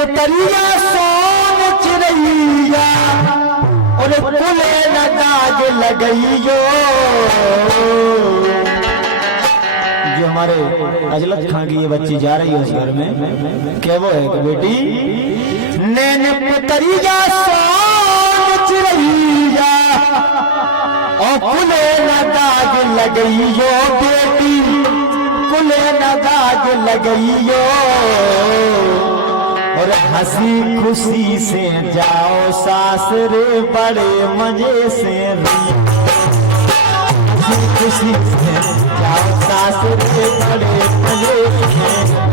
पुतरिया सोन चिरैया और कुले न दाग लगइयो। जो हमारे अजलत खां की ये बच्ची जा रही है उस घर में, क्या वो है कि बेटी नैन पुतरिया सोन चिरैया और कुले न दाग लगइयो। बेटी कुले न दाग लगइयो और हंसी खुशी से जाओ सासरे बड़े मजे से रहियो। हंसी खुशी से जाओ सासरे बड़े मजे से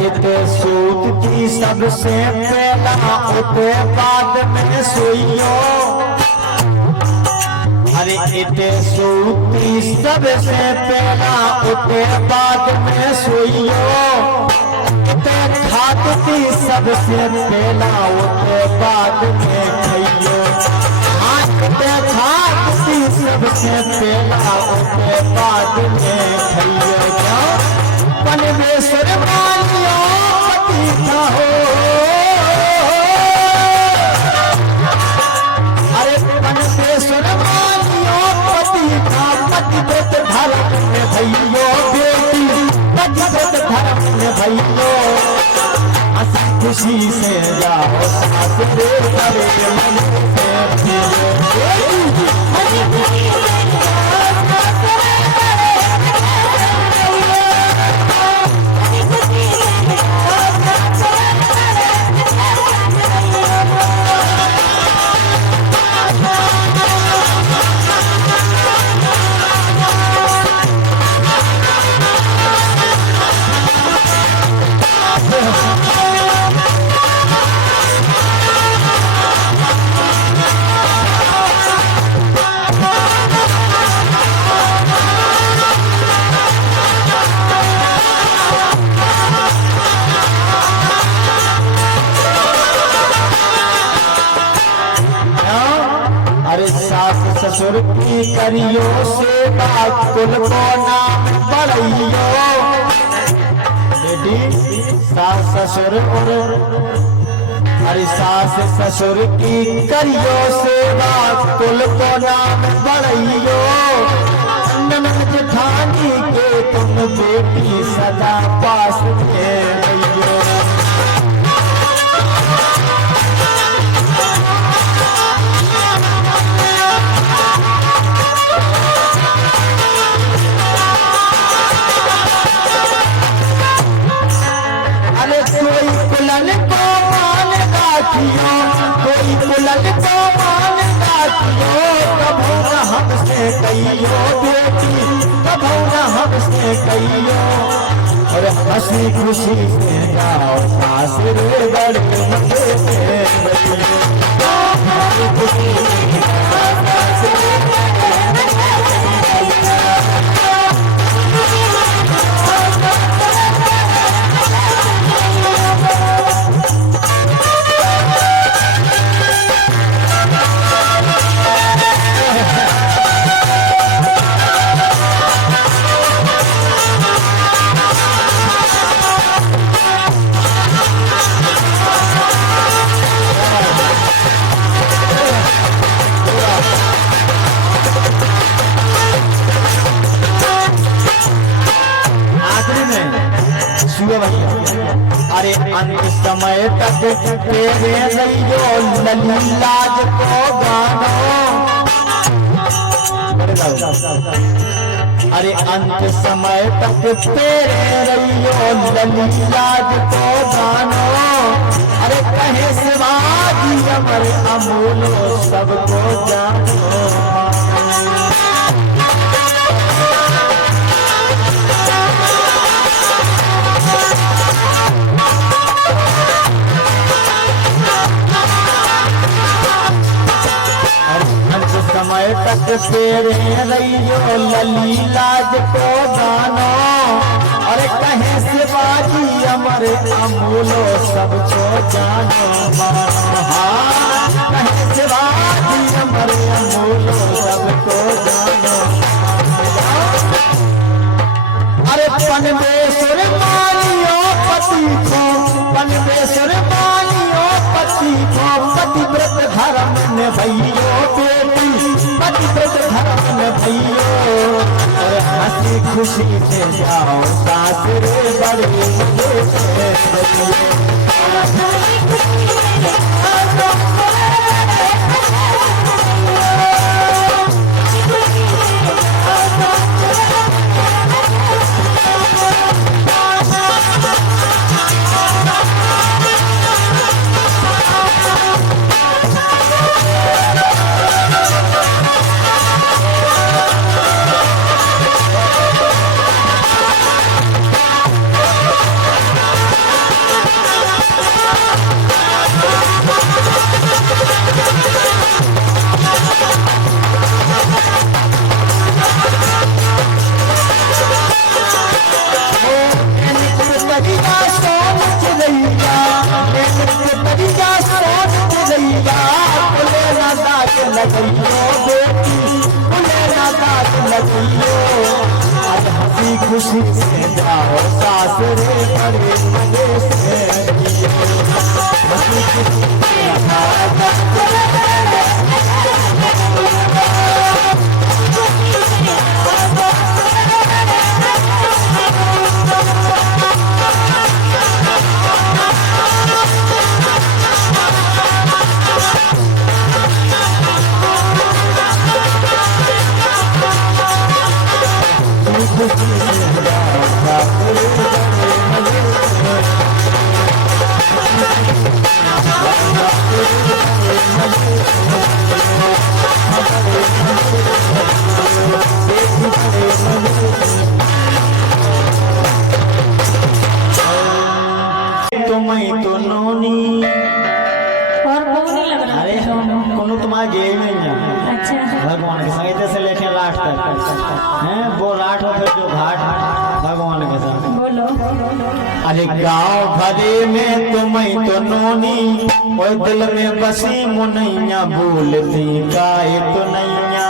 इते सूत की सबसे पहला उते बाद में सोइयो। अरे इते सूत की सबसे पहला उते बाद में सोइयो। इते खाती सबसे पहला उते बाद में खइयो। इते खाती सबसे पहला उते बाद में खइयो। परमेश्वर मानियो पति का हो। अरे परमेश्वर मानियो पति का पतिव्रत धर्म में भइयो। बेटी पतिव्रत धर्म में भइयो। हंसी खुशी से जाओ सासरे बड़े मजे से जियो। ससुर की करियो सेवा कुल को नाम बढ़इयो। बेटी सास ससुर और अरे सास ससुर की करियो सेवा कुल को नाम बढ़इयो। ननद जेठानी के तुम बेटी सदा पास में रहियो। कोई बुलंद को मान गातियो। कभू न हमसे कहियो बेटी कभू न हमसे कहियो। और हंसी खुशी से जाओ सासरे बड़े मजे से रहियो। हंसी खुशी से जाओ सासरे बड़े मजे से अरे अंत समय तक तेरे रहियो लली लाज को गानो। अरे अंत समय तक तेरे रहियो ललीलाज को जानो। अरे कहे शिवाजी अमर अमूलो सबको जानो। समय तक तेरे रहियो ललीलाज को जानो। अरे कहे शिवाजी अमर अमूलो सबको जानो। हाँ कहे शिवाजी अमर अमूलो सबको जानो। अरे पनवेश्वर मानियो पति को, पनवेश्वर मानियो पति को, पतिव्रत धर्म ने भैयो बेटी, पतिव्रत धर्म में भैयो। और हंसी खुशी से जाओ सासरे बड़े मजे से हंसी खुशी से जाओ सासरे बड़े मजे से हंसी खुशी तुम्हें तो नोनी और कौन लग रहा अरे हम कोनो तुम्हारा गेम नहीं है। अच्छा भगवान के संगीत से लेके लाठ तक हैं वो लाठ और फिर जो घाट भगवान के साथ बोलो। अरे गाँव भरे में तुम्हें तो नोनी और दिल में बसी मुनैया बोलती गाय तो नैया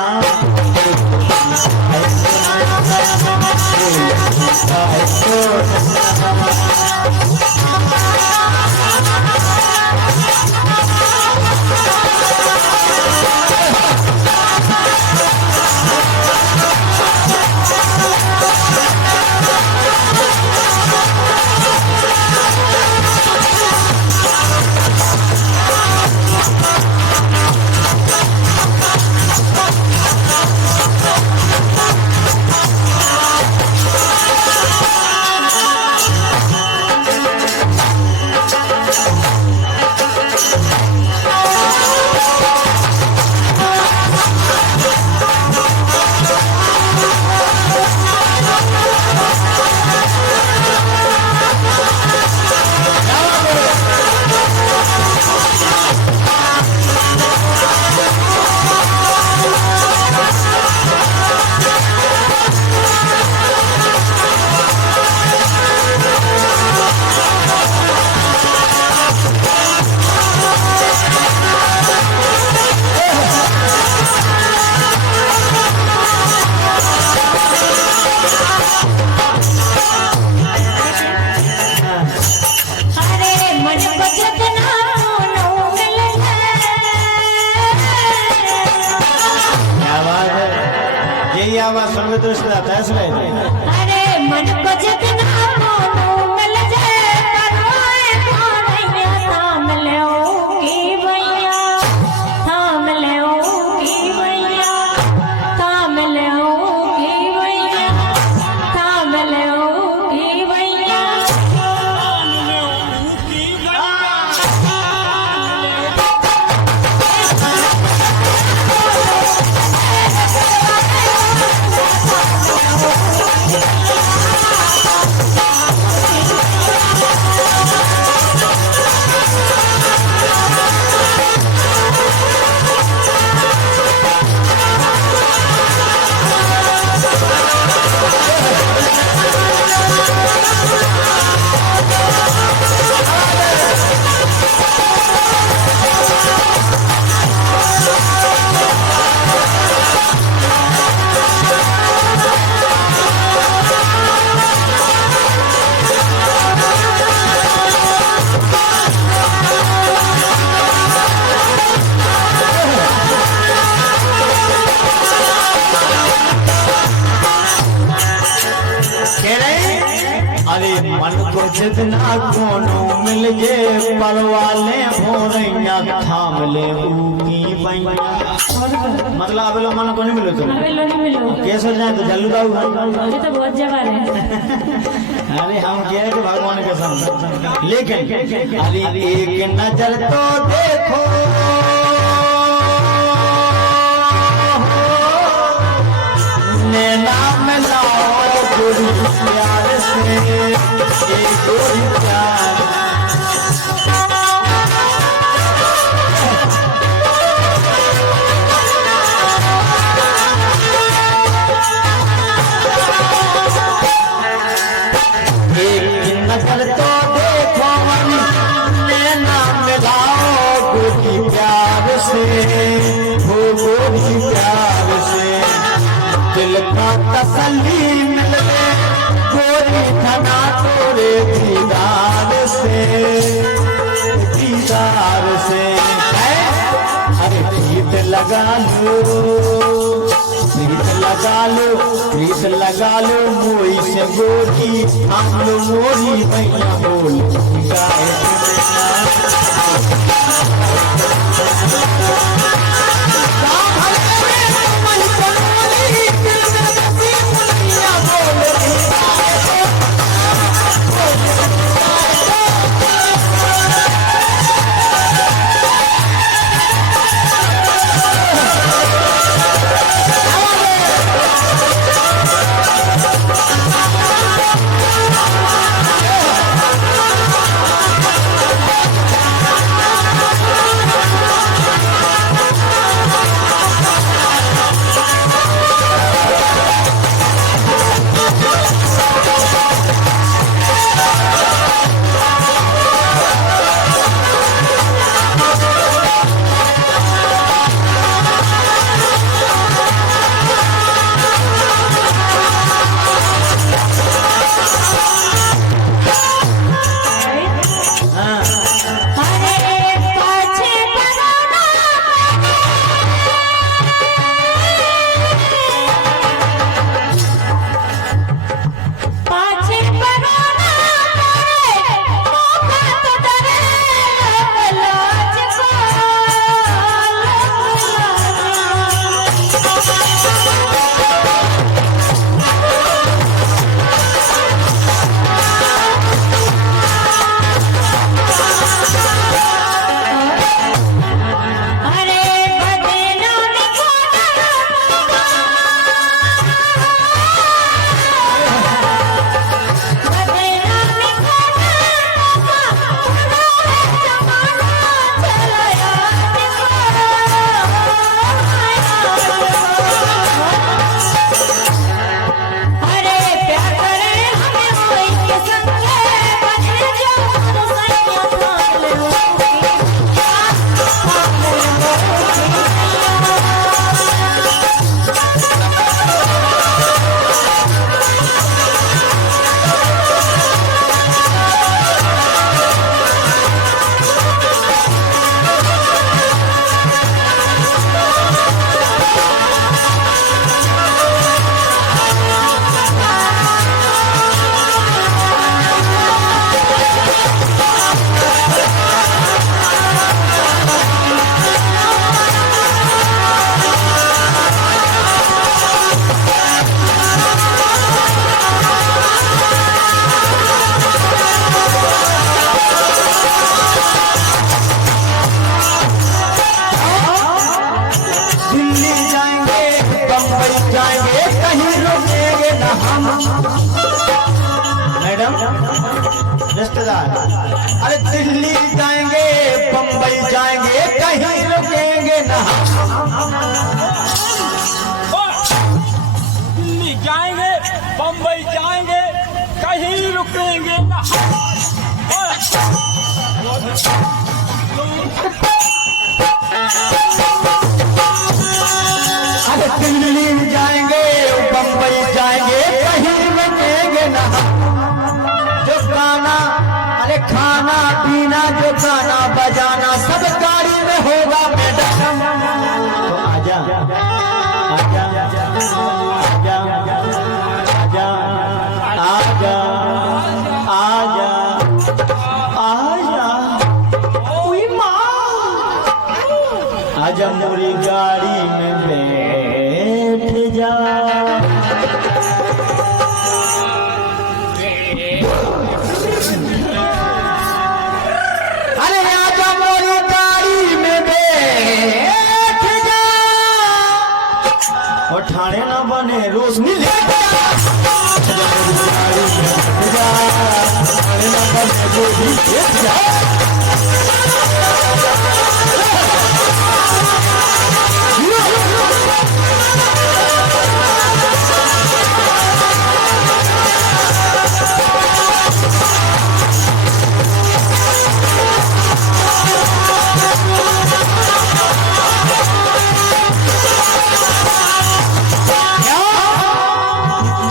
अरे मन को जितना मिल जाए थाम ले भैया थाम ले भैया थाम ले भैया जितना कोनो मिल जे परवाले भोरैया थाम ले ऊकी बैया मतलब अब लोग मन को नहीं मिलो तो अबे नहीं मिलो कैसे जाए तो जल्लू दाऊ ये तो बहुत जवार है। अरे हम कह रहे कि भगवान के सामने लेकिन अरे एक नजर तो देखो नैना में लाओ गोरी प्यार से एक गोरी प्यार नजर तो देखो नैना मिलाओ गोरी प्यार से हो गोरी प्यार से दिल का तसल्ली मिले गोरी धना तोरे दीदार से अरे प्रीत लगा लो प्रीत लगा लो मोई से गोरी हम लो मोरी भैया बोल गाए मैडम रिश्तेदार अरे दिल्ली जाएंगे बम्बई जाएंगे कहीं रुकेंगे ना दिल्ली जाएंगे बम्बई जाएंगे कहीं रुकेंगे ना अरे दिल्ली जाएंगे बम्बई जाएंगे कहीं रुकेंगे ना जो गाना अरे खाना पीना जो गाना बजाना सब गाड़ी में होगा मैडम तो आजा आजा आजा आजा आजा आजा मोरी गाड़ी में बैठ जा। अरे आजा मोरी गाड़ी में बैठ जा, और ठाणे ना बने रोशनी ले जा। ठाणे ना बने रोशनी ले जा।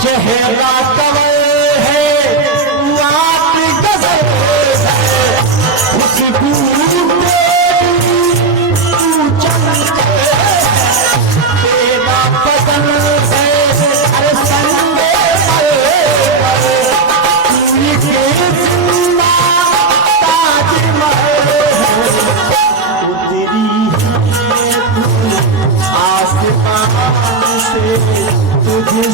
चेहरा कमल है वाट गजल है, खुशबू तेरा बदन है, अरे संगे के जिंदा ताजमहल है, उतरी आसमान से तुझे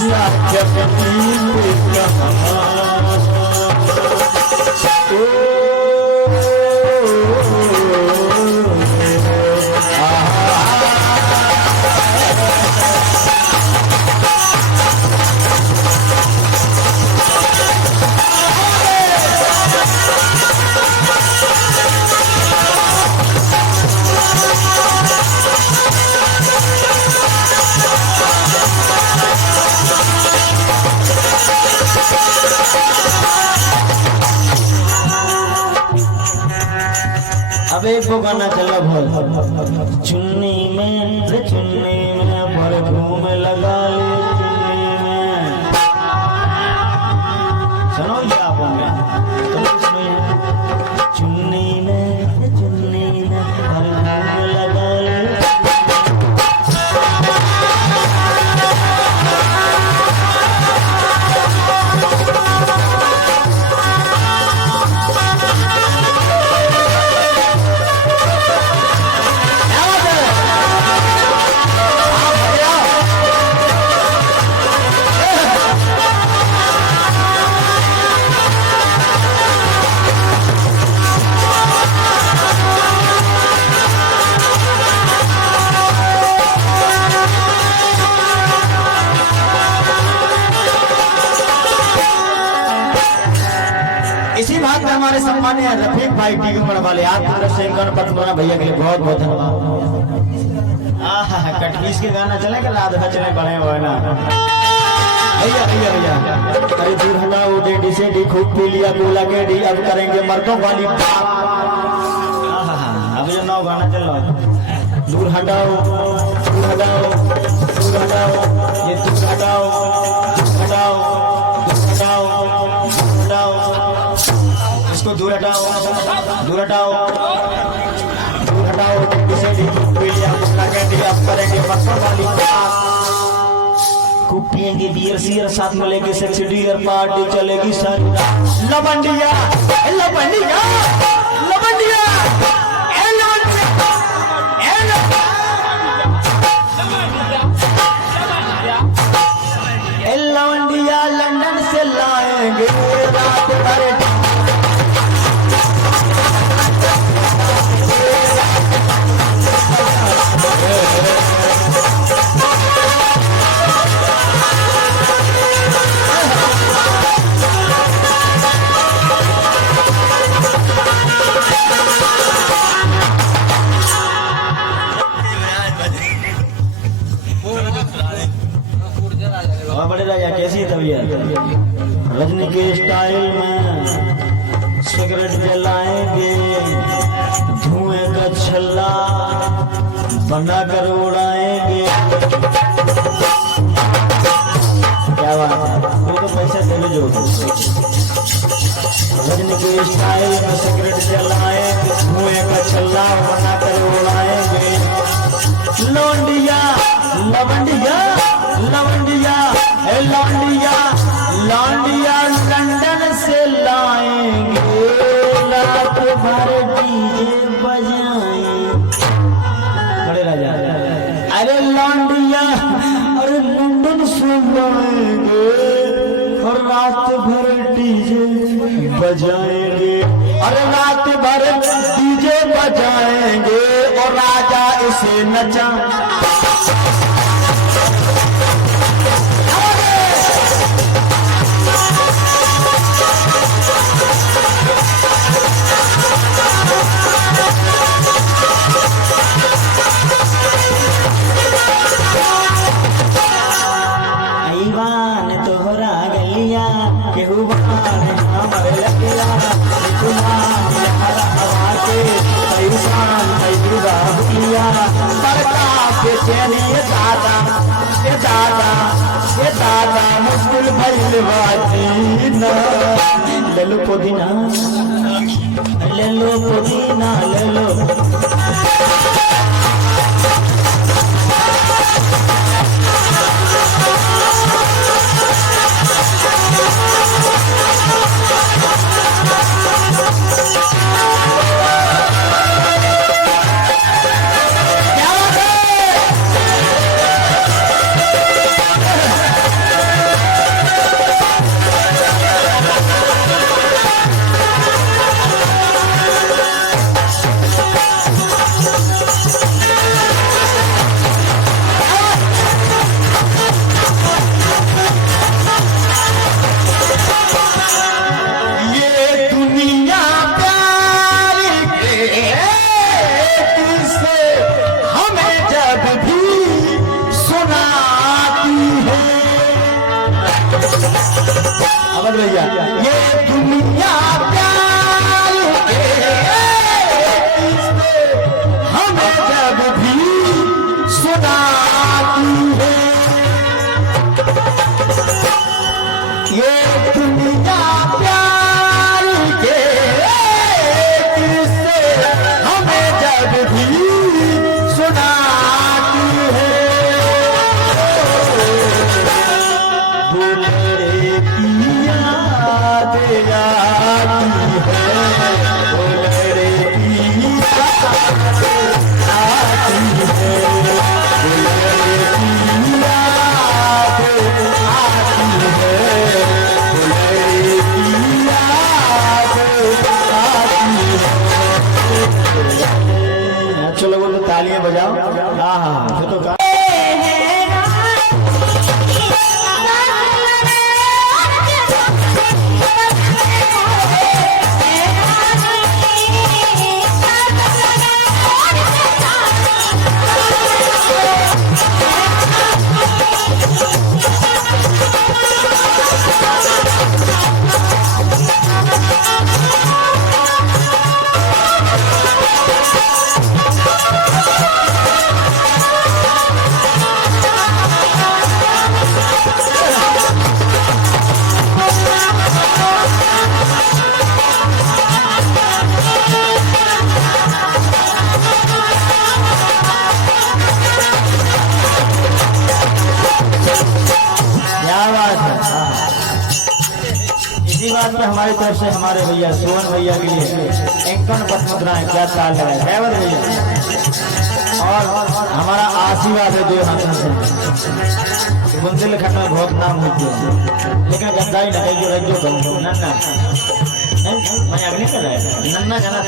अब एक वो गाना चला बहुत, चुन्नी में पर घूम लगा ले चुन्नी में। सुनो ये आप चुन्नी में पर घूम लगा ले। इसी बात में हमारे सम्मानीय रफीक भाई टी उम्र वाले आप सिंगर पटना भैया के लिए बहुत बहुत धन्यवाद। कटपीस के गाना चलेगा, रात बचने बने हुए ना भैया भैया भैया। अरे दूर हटाओ डेडी से डी खूब पी लिया बोला के डी, अब करेंगे मर्दों वाली बात। अब जो नौ गाना चल रहा, दूर हटाओ दूर हटाओ दूर हटाओ, ये दूर हटाओ हटाओ हटाओ हटाओ, इसको दूर हटाओ दूर हटाओ दूर हटाओ, इसे अब करेंगे मर्दों वाली बात। खूब पियेंगे बियर सियर, साथ में लेके सेक्सी डियर, पार्टी चलेगी सर। लवंडिया लवंडिया लवंडिया लवंडिया लंदन से लाएंगे रात भर। बड़े राजा कैसी तबीयत? रजनी के स्टाइल में सिगरेट जलाएंगे, धुएं का छल्ला बनाकर उड़ाएंगे। क्या बात है, वो तो पैसा दे जो। रजनी के स्टाइल में सिगरेट जलाएंगे, धुएं का छल्ला बनाकर उड़ाएंगे। लौंडिया लवंडिया लवंडिया लौंडिया लौंडिया लंदन से लाएंगे, रात भर डीजे बजाएंगे। बड़े राजा अरे लांडिया अरे लंदन सुनाएंगे और रात भर डीजे बजाएंगे, अरे रात भर डीजे बजाएंगे और राजा इसे नचा। तोहरा गलिया केहू हमर लगिया हवा के पैसान पैदा भुलिया बड़का बेचैनी दादा ए दादा ए दादा मुश्किल भइल बाजी ना ले लो पुदीना ले लो पुदीना ले लो भैया ये दुनिया प्यार हमें जब भी सुनाती है, ये दुनिया प्यार के किस्से हमें जब भी सुनाती है। बुलेरे की याद आती है, बुलेरे की याद आती है, बुलेरे की याद आती है, बुलेरे की याद आती है। चलो बोलो तालियां बजाओ। हाँ हाँ तो का हमारी तरफ से हमारे भैया सोहन भैया के लिए एंकन पथमुद्राएं क्या चाल है ड्राइवर भैया, और हमारा आशीर्वाद है जो हम बुंदेलखंड में बहुत नाम होती है, लेकिन गंदाई न जो रंजो कहूँ नन्ना मैं अग्नि कर रहा है नन्ना जाना।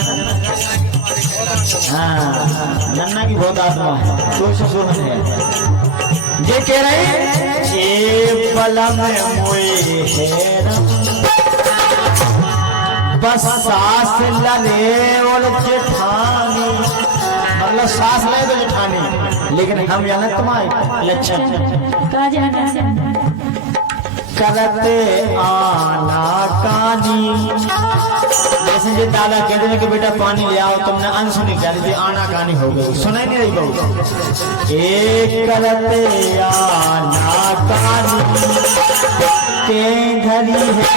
हाँ नन्ना की बहुत आत्मा है, तो सोहन है ये कह रहे ये पलम बस सांस लले और जेठानी, मतलब सांस ले तो जेठानी, लेकिन हम यहाँ तुम्हारे लक्षण करते आना कानी, जैसे जो दादा कहते हैं कि बेटा पानी ले आओ, तुमने अनसुनी डाली थी आना कानी हो गई, सुनाई नहीं रही बहू। एक करते आना कानी के घड़ी है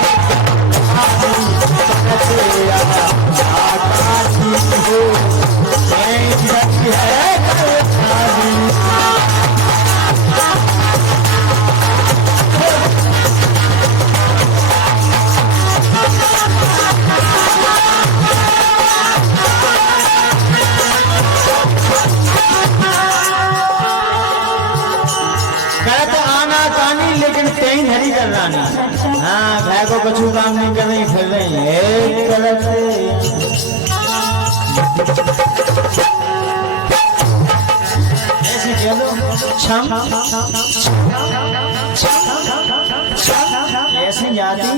तैयारी कर रहा नहीं। हाँ भाई को कुछ काम नहीं कर रही, फिर रही एक तरफ से ऐसे कह दो छम ऐसे जाती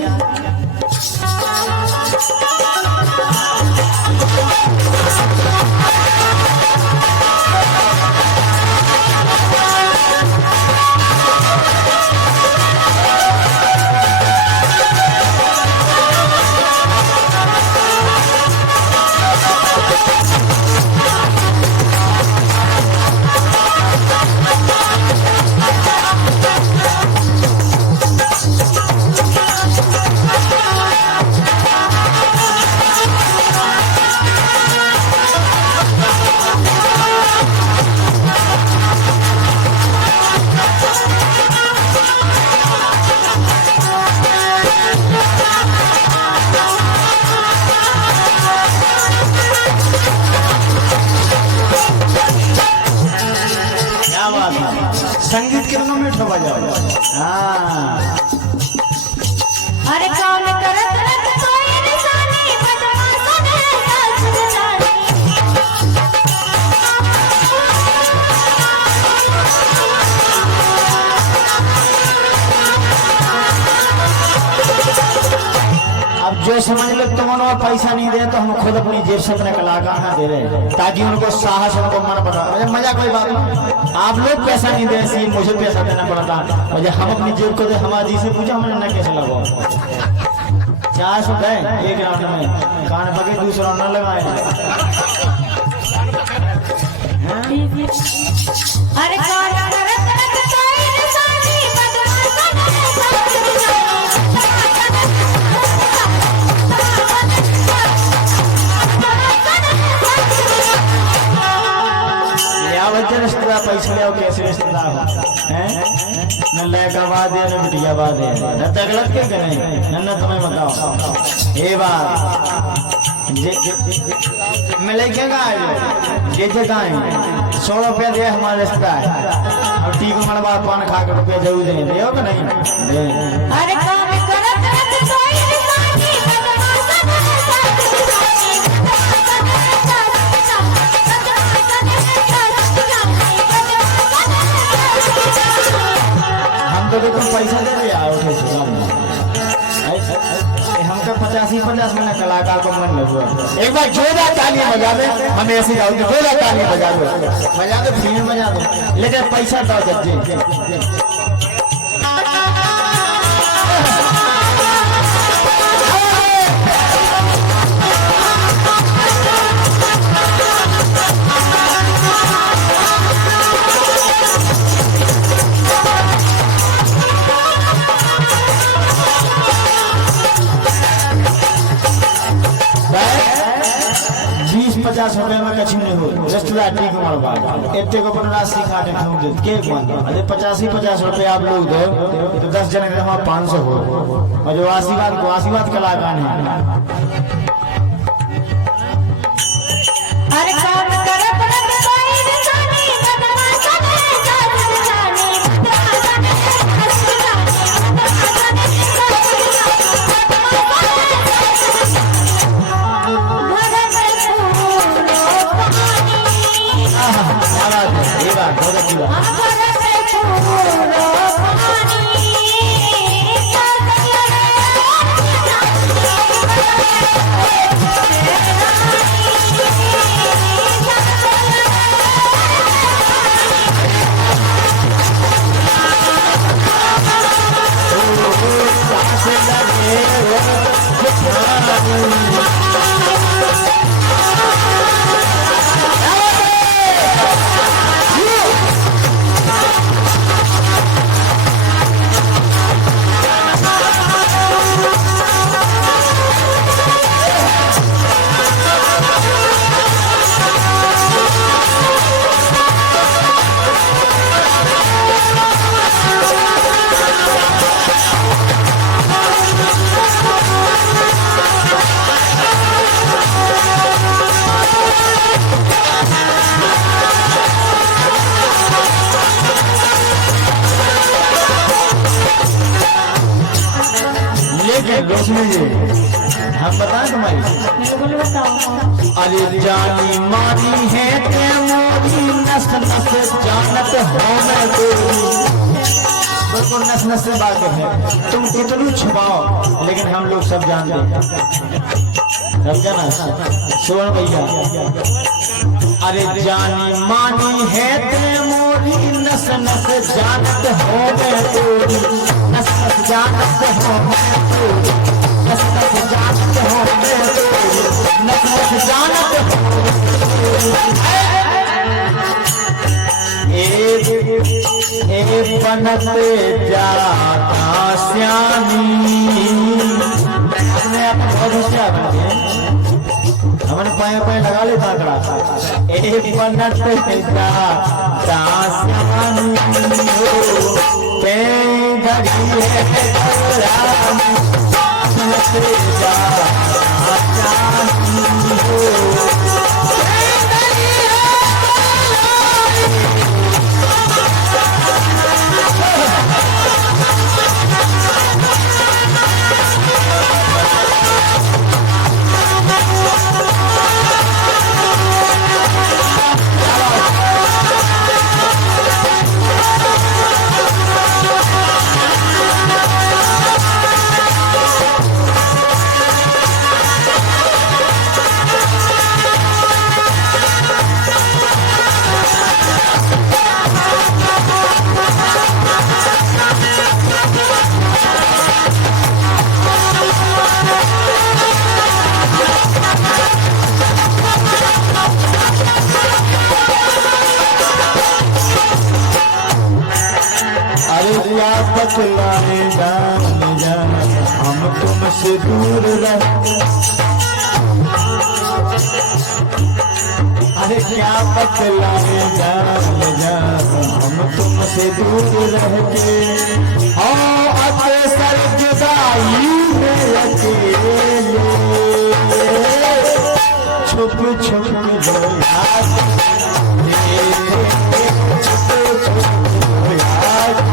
संगीत के मिनट हो जाओ। हाँ अरे कौन करत रत कोई निशानी बदमाशों ने साथ जानी। अब जो समझ लो तुम उन्होंने पैसा नहीं दे तो हम खुद अपनी जेब से अपने कलाकार ना दे रहे ताकि उनको साहस उनको मन बना। मुझे मजा कोई बात नहीं, आप लोग पैसा नहीं दे सी मुझे पैसा देना पड़ता। मुझे हम अपनी जेब को दे, हमारी जी से पूछा हमने ना कैसे लगाओ 400 गए एक राउंड में, कान पके दूसरा न लगाए। अरे कौन करत रत कोई निशानी बदमाशों ने साथ रिश्तेदार पैसा ले कैसे रिश्तेदार हो न लड़का बाद है न बिटिया बाद है न गलत क्या करें न तुम्हें बताओ ये बात मिले क्या कहा जे कहा है 100 रुपया दे हमारे रिश्तेदार और टीक मरवा पान खा के रुपया जरूर दे दे कि नहीं दे। अरे कौन करत रत कोई निशानी बदमाशों ने साथ जानी। तो देखो पैसा दे दिया उठे से हमका 50 महीना कलाकार को मन लगो। एक बार जोरदार ताली बजा दे, हम ऐसे जाओ जोरदार ताली बजा दो फ्री में बजा दो, लेकिन पैसा दो जज्जे। ₹50 में कछु नहीं हो रिश्तेदार टीक मरवा एते को अपन राशि खाटे ठोक दे के कौन अरे 50 रुपया आप लोग दो तो 10 जने के वहां 500 हो और जो आशीर्वाद कलाकार है। अरे कौन करत रत कोई निशानी बदमाशों ने साथ जानी। ये बात बहुत अच्छी बात। रोशनी जी हम बताएं तुम्हारी बिल्कुल बताओ। अरे जानी मानी है ते मोरी नस नस जानत हो मैं तेरी बिल्कुल नस नस से बात है तुम कितनी छुपाओ लेकिन हम लोग सब जानते हैं समझा ना सुवर्ण भैया अरे जानी मानी है ते मोरी नस नस जानत हो मैं तेरी नस नस जानत हो मैं तेरी नस नस जानत हो मैं तेरी नस नस जानत हो ए बनत जाता श्यामी अपने आप बहुत होशियार बनते हैं हमने पाए पाए लगा लेता आंकड़ा ए बनत जाता श्यामी हो पे घड़ी है रानी बनत जाता श्यामी हो बतलाए जान हम तुमसे दूर रह अरे क्या बतलाए जान हम तुमसे दूर रह के अपने सर जुदाई में अकेले छुप छुप जो याद छुप छुप जो याद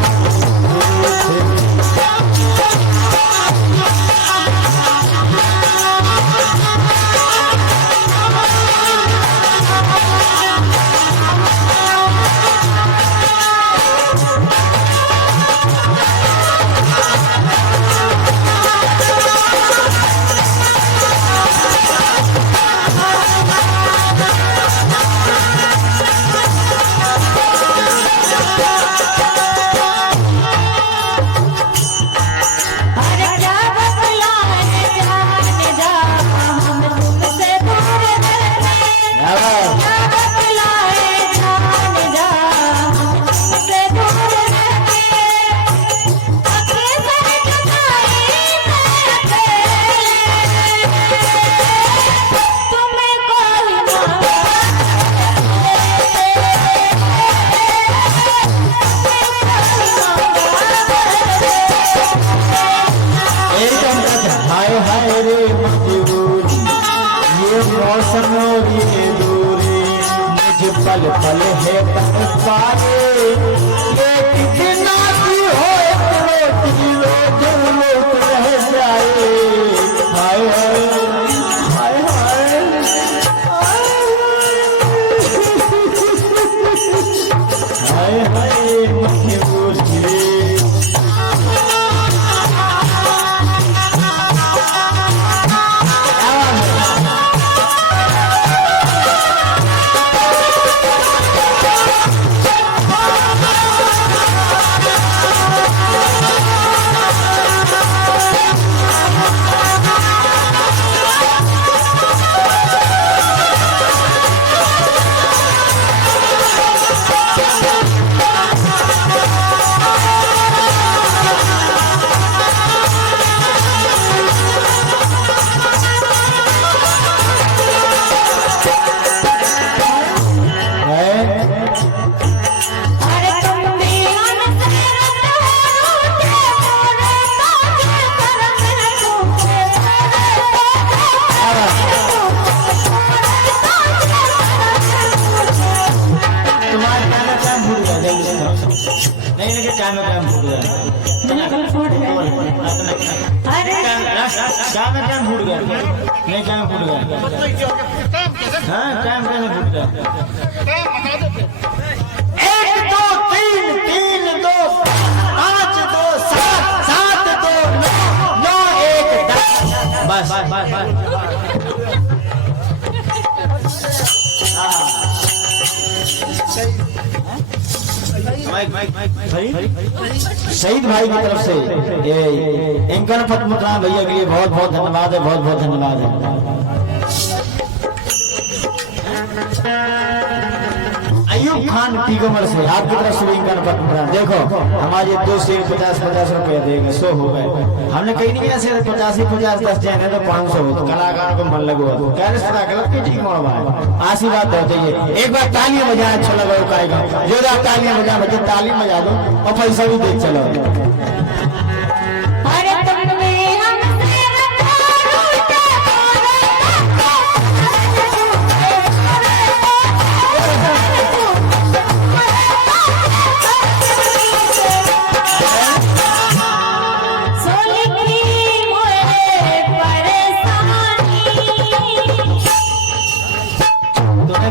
मौसम ये दूरी मुझ पल पल है तक पाए ये कितना भी हो लोग रह जाए हाय हाय हाय हाय हाय हाय मजबूरी अरे टाइम फूट गया नहीं टाइम फूट गया हाँ टाइम कैसे फूट गया 1 2 3 3 2 5 2 7 7 2 9 9 1 10 बस शहीद भाई की तरफ से ये इंकन फतमुतरा भैया के लिए बहुत बहुत धन्यवाद है, बहुत बहुत धन्यवाद है। अयूब खान टीगमर से आपकी तरफ से इंकन फतमुतरा देखो हमारे 2 से 50 रुपए देंगे 100 हो गए। हमने कहीं नहीं ऐसे 50 10 जाने तो 500 हो तो कलाकार को मन लगो कहने से गलत की ठीक मोड़ भाई आशीर्वाद देते हैं। एक बार तालियां बजाए अच्छा लगा उकाएगा जोरदार तालियां बजा ताली बजा दो और पैसा भी दे चलो। अरे तुम में हमसे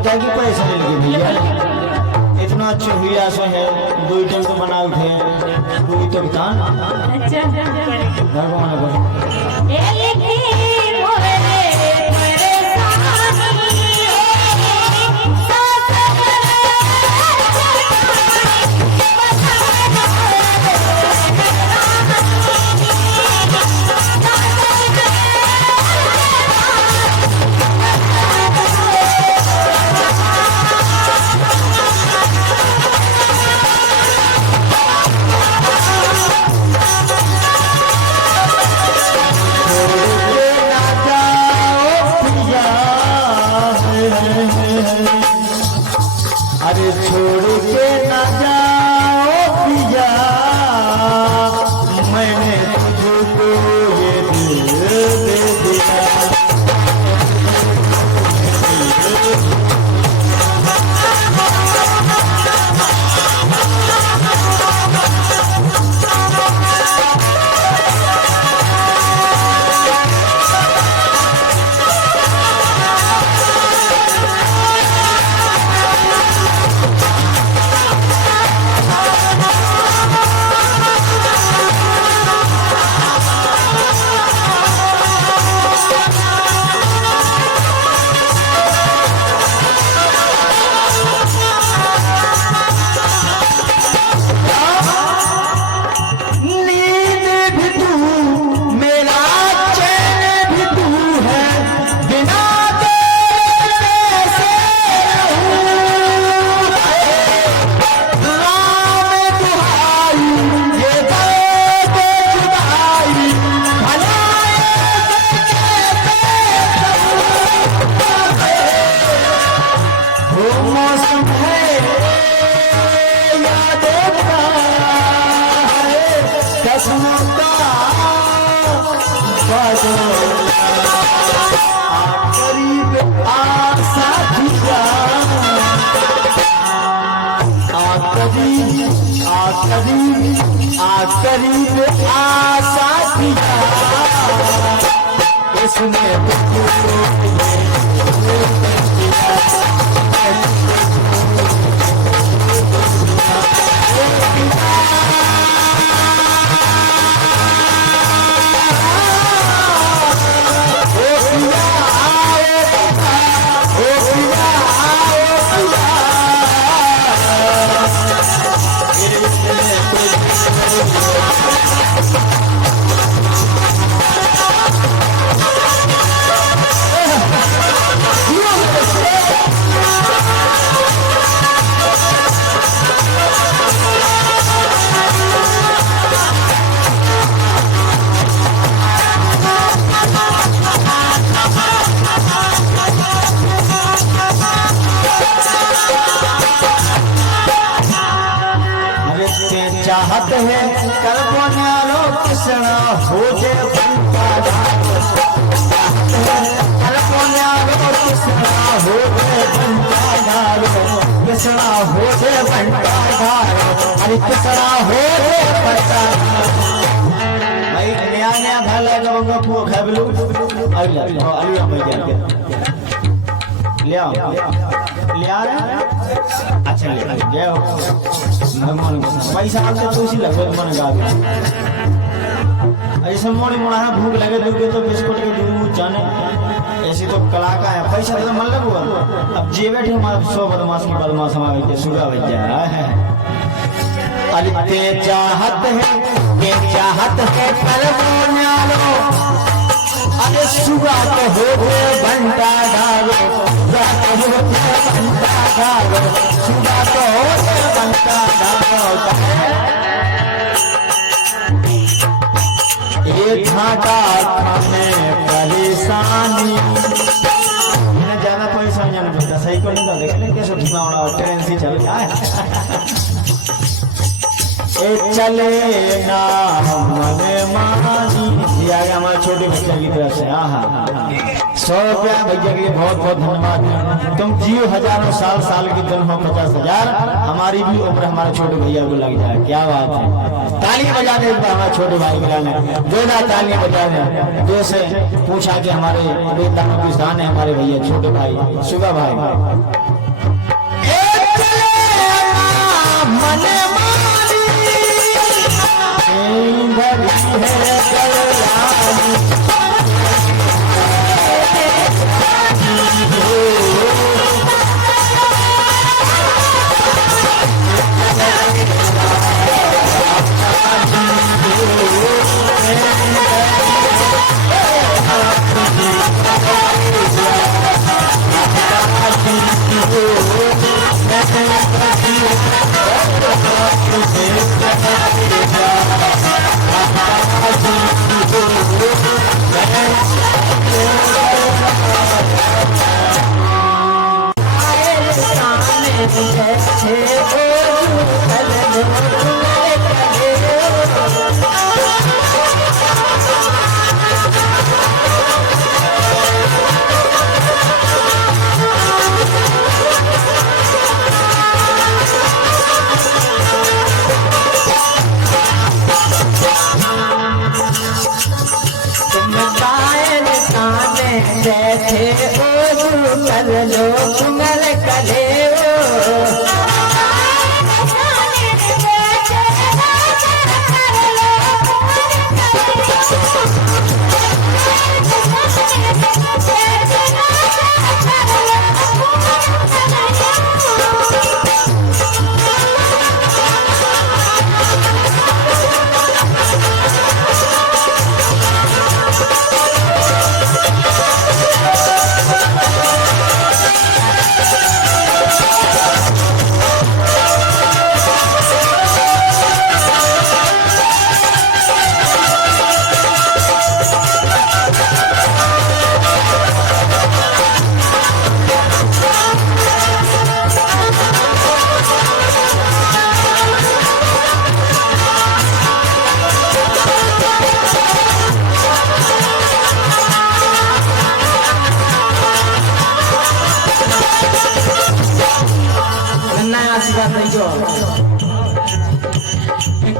जाएगी पैसा ले लगे भैया इतना अच्छे हुआ सो है 2 टाइम तो बना उठे पूरी तो बता अच्छा घर को मना कर अरे छोड़ के ना जाओ पिया मैंने तुझको ये दिल दे दिया। करीब आशा दिया इसने चाहत है कल्पनालो कृष्ण हो जे कल्पनालो कृष्ण हो जे कृष्ण हो जे अरे कृष्ण हो जे भाई नया नया भला का बंगा पुआ खा बेलू अल्लाह अल्लाह भैया ले आओ ले आ अच्छा ले जय हो मन पैसा आते तो इसी लगभग मन गा ऐसे मोड़ी मोड़ा है भूख लगे तो बिस्कुट के दूध जाने ऐसी तो कला का है पैसा तो मन लगूगा अब जे बैठे हमारा 100 बदमाश की बदमाश हमारे के सुगा भैया है अरे ते चाहत है परवानो अरे सुगा तो हो घंटा डालो घंटा डालो सुगा तो हो घंटा डालो एक घाटा खाने परेशानी ज्यादा पैसा नहीं बेटा सही को नहीं देख ले कैसे उठना होना ट्रेन से चल जाए चले ना हमने मानी दिया गया हमारे छोटे बच्चे की तरफ से 100 रुपया भैया के लिए बहुत बहुत धन्यवाद तुम जियो हजारों साल की तुम हो 50,000 हमारी भी उम्र हमारे छोटे भैया को लग जाए क्या बात है ताली बजा दे हमारे छोटे भाई ने जोरदार ताली बजा दे जैसे पूछा कि हमारे बेटा किसान है हमारे भैया छोटे भाई सुगा भाई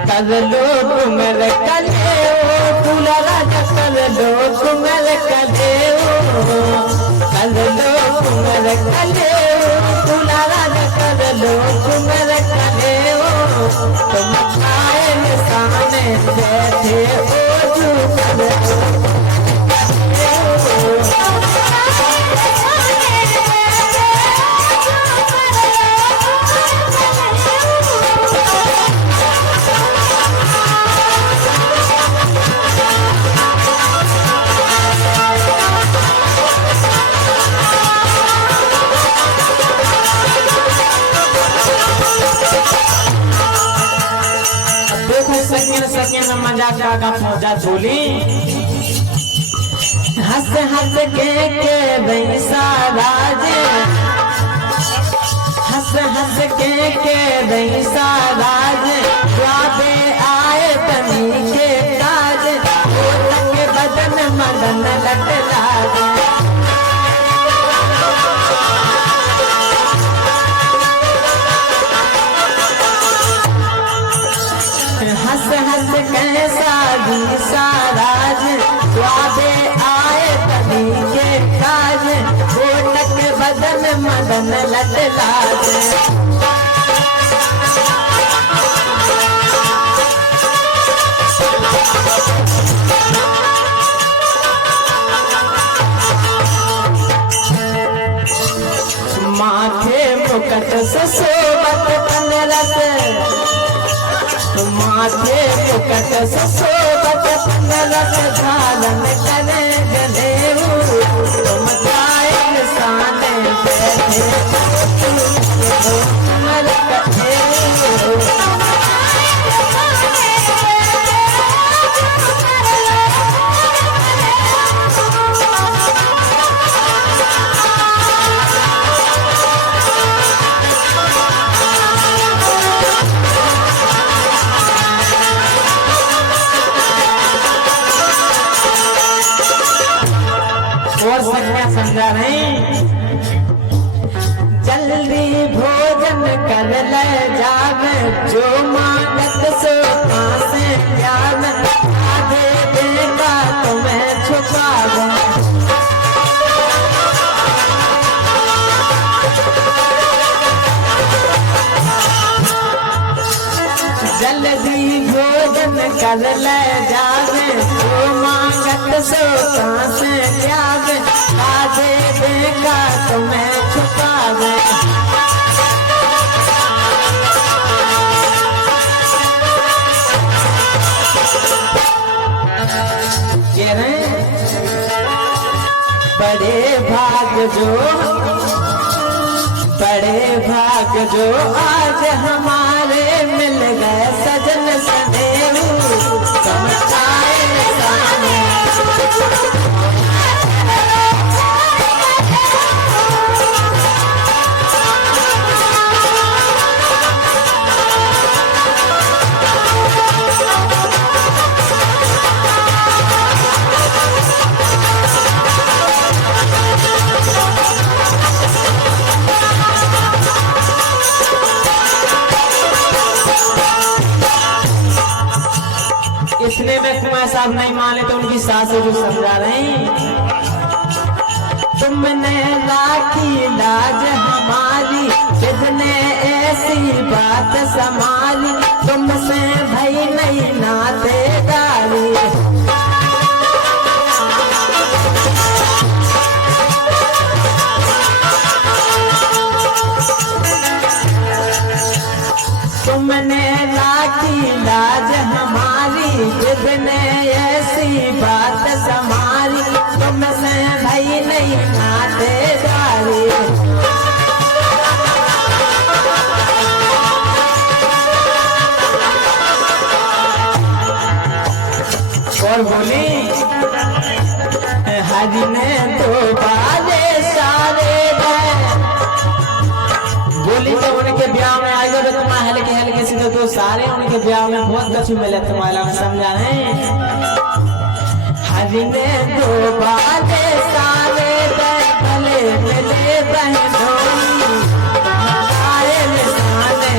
कर लो कुमल कले पुलारा कर लो कुमल कले कर लो कुमल कले पुलारा कर लो कुमल कले तुम खाए सामने बैठे ओ जू कर सकेन मजाक का फौजा झोली हंस हंस के बैसा राजे हंस हंस के बैसा राजे स्वादे आए तनी के काज वो तक बदन मदन लट लागे हंस हंस कैसा दिशा राज द्वाबे आए तभी के काज गोटक बदन मदन लटलाज माथे मुकट से सोबत पनरस माथे मुकट से सोबत पनरस धारण करे जनेऊ तुम काय निशान बैठे कमर कटे और संज्ञा समझा नहीं जल्दी भोजन कर ले जाग जो मांगत सो से ज्ञान आगे देगा तुम्हें छुपा जल्दी भोजन कर ले जागे जो मांगत सो से त्याग आगे देगा तुम्हें छुपा दे बड़े भाग जो आज हमारे मिल गए सजन सनेऊ चमकाए निशाने इसलिए मैं कुमार साहब नहीं माने तो उनकी सास जो समझा रही तुमने राखी लाज हमारी जितने ऐसी बात संभाली तुमसे भई नहीं नातेदारी तुमने राखी लाज हमारी जितने ऐसी बात संभाली तुमसे भई नहीं नातेदारी और बोली हरि ने तो बाजे सारे बोली जब उनके ब्याह में आई तो तुम्हारे हल्के हल्के से तो सारे उनके ब्याह में बहुत कछु मिले तुम्हारा में समझा नहीं हरि ने दो बाजे सारे भले मिले बहनोई आए निशाने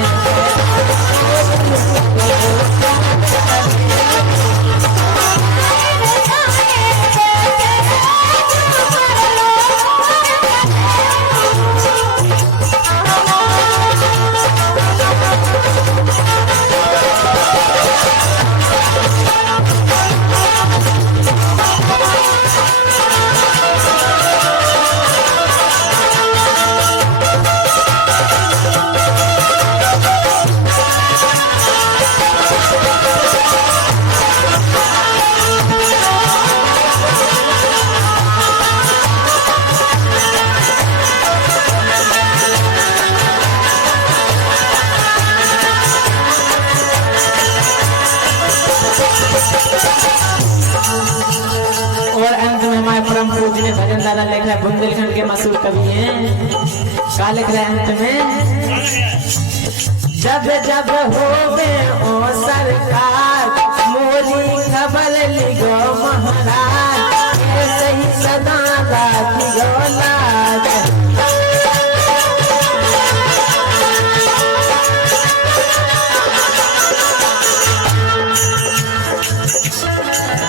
और अंत में हमारे परम पूजनीय भजन दादा लिख रहे बुंदेलखंड के मशहूर कवि हैं क्या लिख रहे अंत में जब जब हो गए ओ सरकार मोरी खबर लिखो महाराज सही सदा राखी गौलाज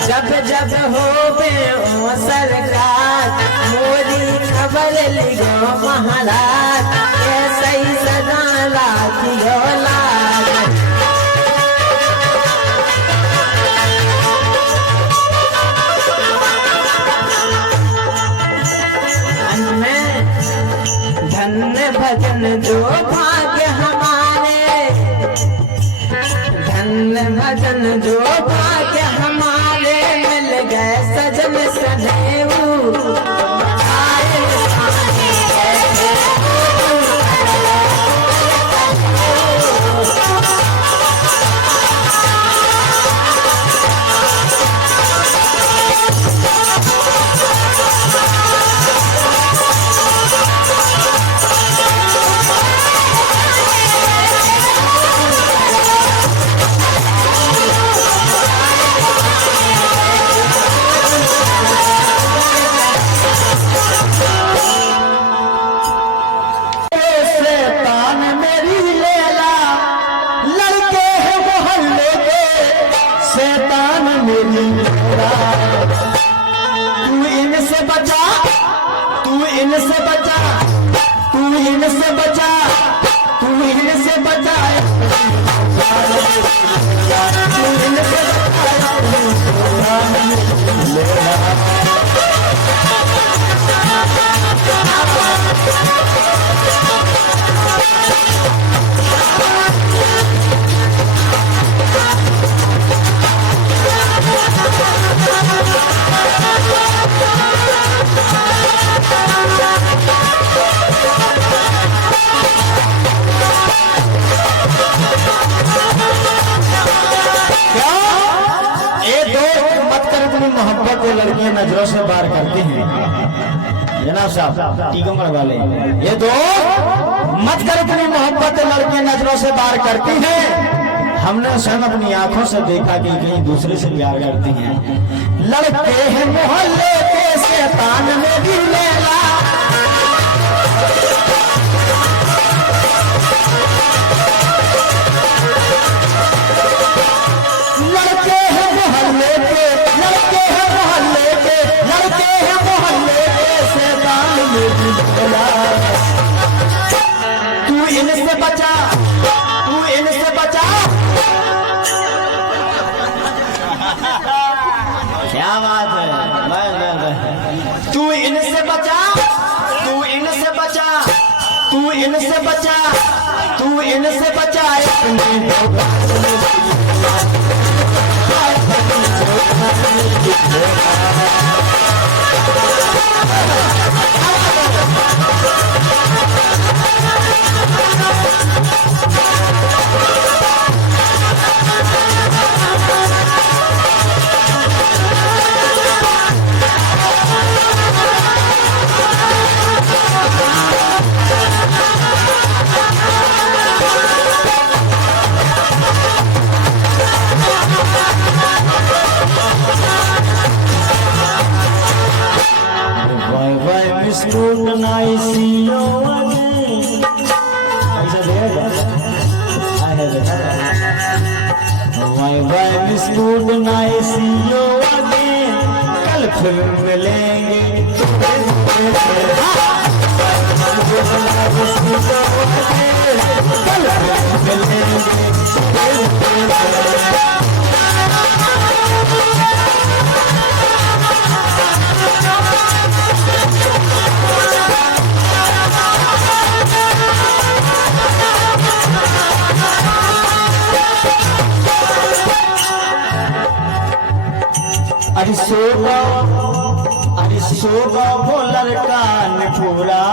जब जब हो बे ओ सरकार मोरी खबर लिगो महाराज ऐसे ही सदा राखियो लाज धन्य भजन जो भाग्य हमारे धन्य भजन जो भाग्य हमारे मिल गए सजन सदैव आए मोहब्बत को लड़कियां नजरों से बाहर करती हैं जनाब साहब टीकमगढ़ वाले ये दो मत कर अपनी मोहब्बत लड़कियां नजरों से बाहर करती हैं हमने स्वयं अपनी आंखों से देखा कि कहीं दूसरे से प्यार करती हैं लड़के हैं मोहल्ले के शैतान में भी लैला लड़के हैं मोहल्ले के लड़के हैं मोहल्ले के लड़के हैं मोहल्ले के शैतान में भी लैला तू इनसे बचा तू इनसे बचा क्या बात है तू इनसे बचा तू इनसे बचा तू इनसे बचा तू इनसे बचा Student, I see you again. I have it. My wife is student, I see you again. कल फिर मिलेंगे कल फिर मिलेंगे अरे सोगा वो लड़का ने पूरा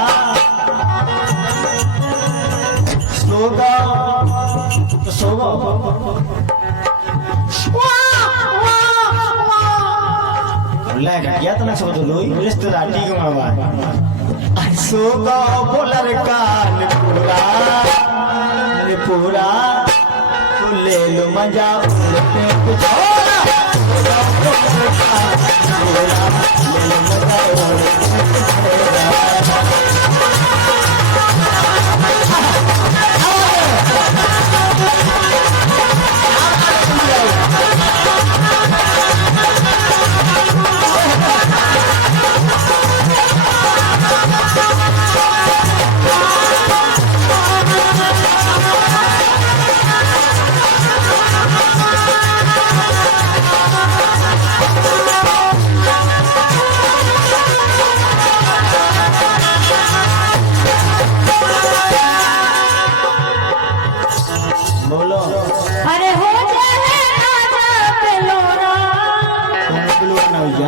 सोगा सोगा तो ना सो तो लोई रिश्तेदार ठीक है सोगा वो लड़का ने पूरा तो ले लो मजा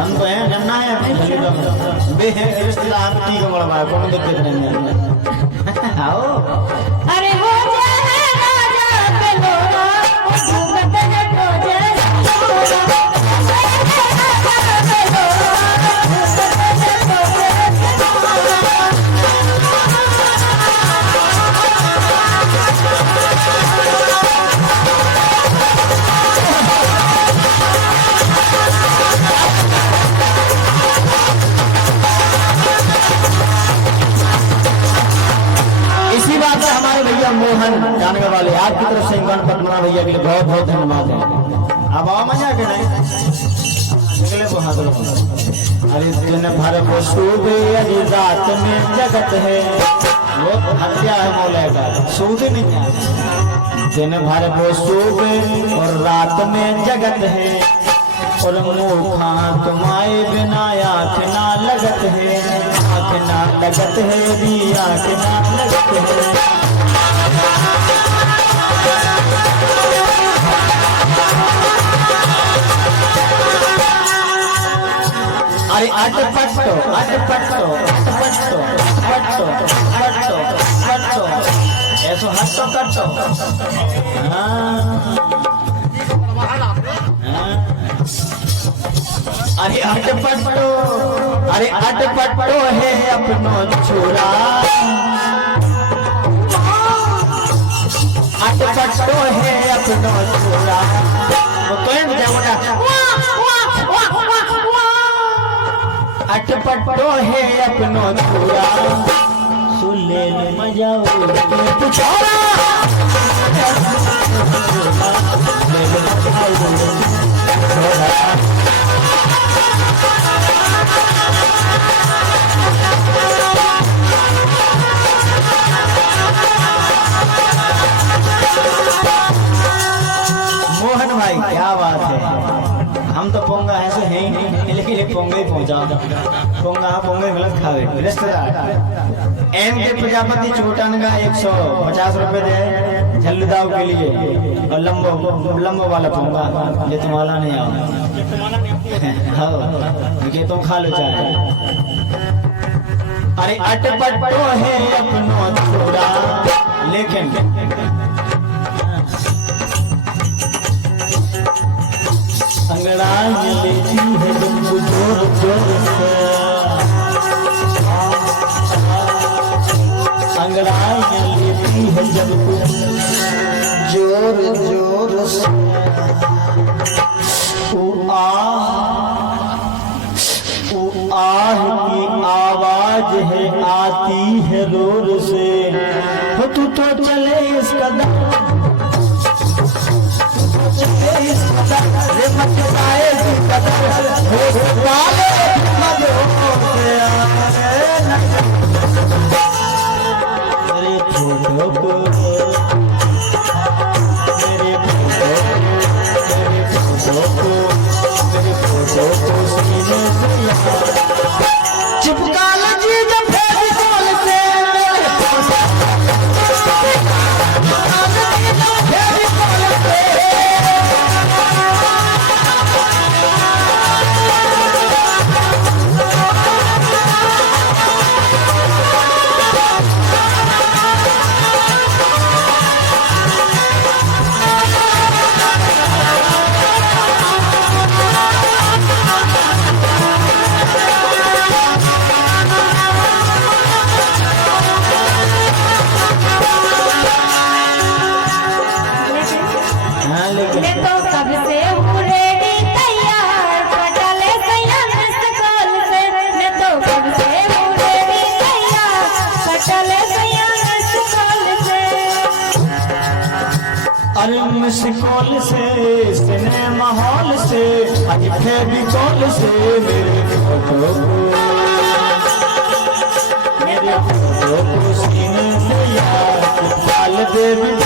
हम तो हैं नन्ना है बे है रिश्तेदार की कमर में कौन दिक्कत नहीं है आओ अरे हो जाए राजा पे लोरा घूमत है तो जाए लोरा राजा पे लोरा घूमत है तो इसी बात से हमारे भैया मोहन जानने वाले आपकी तरफ से इमरान पटमना भैया के लिए बहुत बहुत धन्यवाद है। अब आओ मजा के नहीं निकले तो हाथ अरे दिन भर को सूबे अरे रात में जगत है वो हत्या है मौला का सूद नहीं है दिन भर को सूबे और रात में जगत है और मूर्खा तुम्हारे बिना आँख ना लगत है आँख ना लगत है भी आँख ना लगत है अरे अटपटो अटपटो अटपटो अटपटो अटपटो अटपटो ऐसो हटो कटो अरे अटपटो है अपनो छोरा अटपटो है अपनो छोरा तो इन देवटा अटपटो है अपनो छोरा सुले मजा तू छोरा मोहन भाई क्या बात है हम तो पोंगा ऐसे है ही नहीं लेकिन एक पोंगा ही पहुंचा पोंगा गलत खावे रिश्तेदार एम के प्रजापति चोटन का 150 रुपए दे झल्लुदाव के लिए और लंबो वाला पोंगा ये तुम्हारा नहीं आओ हाँ ये तुम खा लो चाहे अरे अटपटो है अपनो छोरा लेकिन अंगड़ाई लेती है तुमको जोर जोर से अंगड़ाई लेती है जब तुम जोर जोर से आह की आवाज है आती है रोर से हो तू तो चले इस कदम रे मचकाए तू कदम हो वाले मेरे फोटो को मेरे फोटो को सीने से चिपका लीजिए जब फेविकोल से मैं तो कब से हूँ रेडी तैयार पटले सैयद स्कूल से मैं तो कब से हूँ रेडी तैयार पटले सैयद स्कूल से अरे मिसकॉल से सिनेमा हॉल से आज फेविकोल से मेरे फोटो को सीने से यार पाल देवी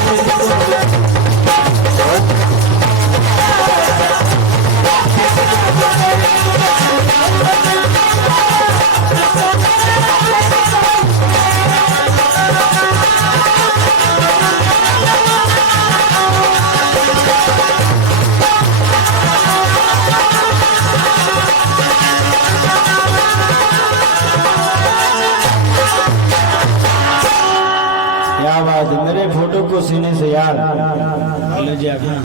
जाएगा।